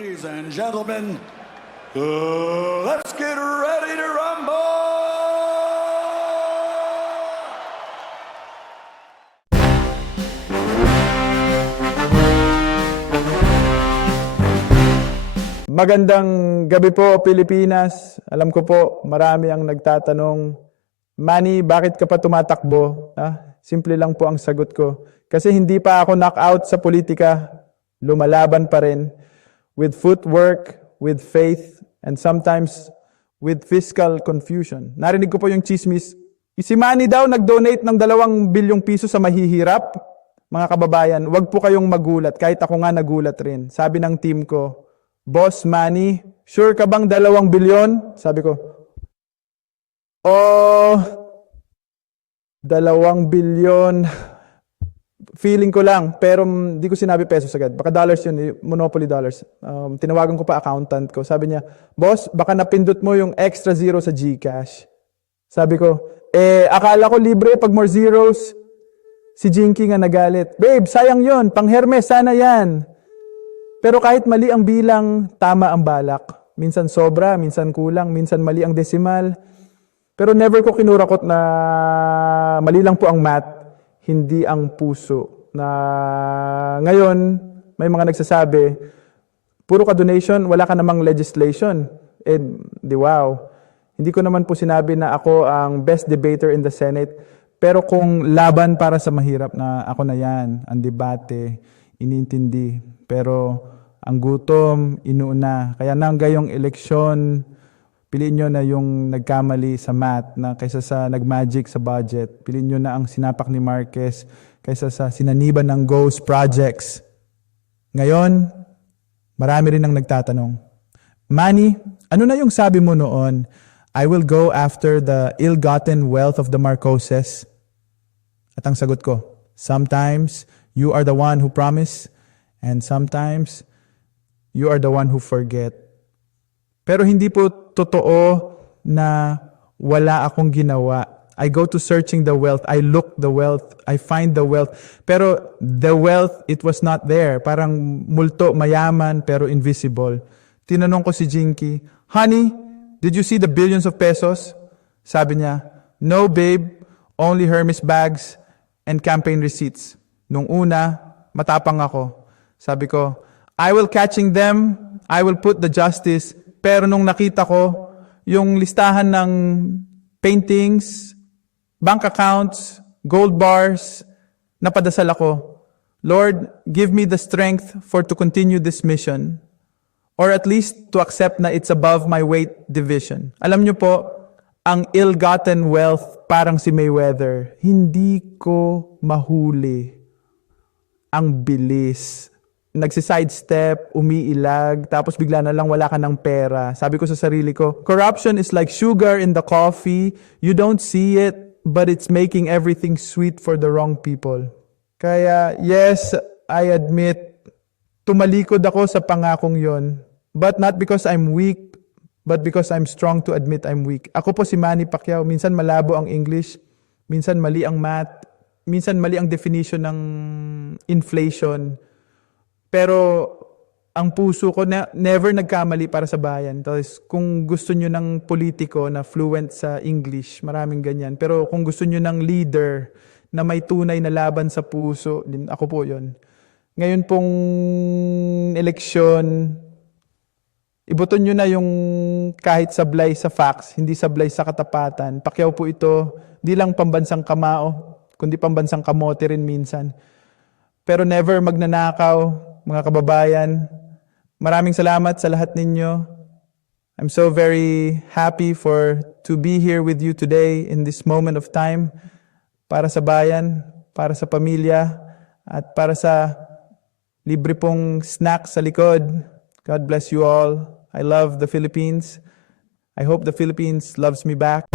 Ladies and gentlemen, let's get ready to rumble! Magandang gabi po, Pilipinas. Alam ko po, marami ang nagtatanong, Manny, bakit ka pa tumatakbo? Simple lang po ang sagot ko. Kasi hindi pa ako knockout sa politika. Lumalaban pa rin. With footwork, with faith, and sometimes with fiscal confusion. Narinig ko po yung chismis. Si Manny daw nag-donate ng 2 bilyong piso sa mahihirap. Mga kababayan, wag po kayong magulat. Kahit ako nga nagulat rin. Sabi ng team ko, Boss Manny, sure ka bang 2 bilyon? Sabi ko, 2 bilyon. Feeling ko lang, pero di ko sinabi pesos agad. Baka dollars yun, Monopoly dollars. Tinawagan ko pa accountant ko. Sabi niya, Boss, baka napindot mo yung extra zero sa GCash. Sabi ko, akala ko libre pag more zeros. Si Jinky nga nagalit. Babe, sayang yun. Pang Hermes, sana yan. Pero kahit mali ang bilang, tama ang balak. Minsan sobra, minsan kulang, minsan mali ang decimal. Pero never ko kinurakot na mali lang po ang math, hindi ang puso. Na ngayon, may mga nagsasabi, puro ka donation, wala ka namang legislation. Wow. Hindi ko naman po sinabi na ako ang best debater in the Senate. Pero kung laban para sa mahirap na ako na yan, ang debate, inintindi. Pero ang gutom, inuuna. Kaya nang gayong eleksyon, piliin nyo na yung nagkamali sa math na kaysa sa nagmagic sa budget. Piliin nyo na ang sinapak ni Marquez kaysa sa sinaniban ng ghost projects. Ngayon, marami rin ang nagtatanong, Manny, ano na yung sabi mo noon? I will go after the ill-gotten wealth of the Marcoses. At ang sagot ko, sometimes you are the one who promise, and sometimes you are the one who forget. Pero hindi po totoo na wala akong ginawa. I go to searching the wealth. I look the wealth. I find the wealth. Pero the wealth, it was not there. Parang multo, mayaman, pero invisible. Tinanong ko si Jinky, Honey, did you see the billions of pesos? Sabi niya, No, babe. Only Hermes bags and campaign receipts. Nung una, matapang ako. Sabi ko, I will catching them, I will put the justice. Pero nung nakita ko, yung listahan ng paintings, bank accounts, gold bars, napadasal ako. Lord, give me the strength for to continue this mission. Or at least to accept na it's above my weight division. Alam niyo po, ang ill-gotten wealth parang si Mayweather. Hindi ko mahuli. Ang bilis. Nagsisidestep, umiilag, tapos bigla na lang wala ka ng pera. Sabi ko sa sarili ko, corruption is like sugar in the coffee. You don't see it, but it's making everything sweet for the wrong people. Kaya, yes, I admit, tumalikod ako sa pangakong yon. But not because I'm weak, but because I'm strong to admit I'm weak. Ako po si Manny Pacquiao. Minsan malabo ang English, minsan mali ang math, minsan mali ang definition ng inflation. Pero ang puso ko never nagkamali para sa bayan. Tapos kung gusto nyo ng politiko na fluent sa English, maraming ganyan. Pero kung gusto nyo ng leader na may tunay na laban sa puso, ako po yon. Ngayon pong eleksyon, iboton nyo na yung kahit sablay sa facts, hindi sablay sa katapatan. Pacquiao po ito, di lang pambansang kamao, kundi pambansang kamote rin minsan. Pero never magnanakaw, mga kababayan. Maraming salamat sa lahat ninyo. I'm so very happy to be here with you today in this moment of time para sa bayan, para sa pamilya, at para sa libre pong snack sa likod. God bless you all. I love the Philippines. I hope the Philippines loves me back.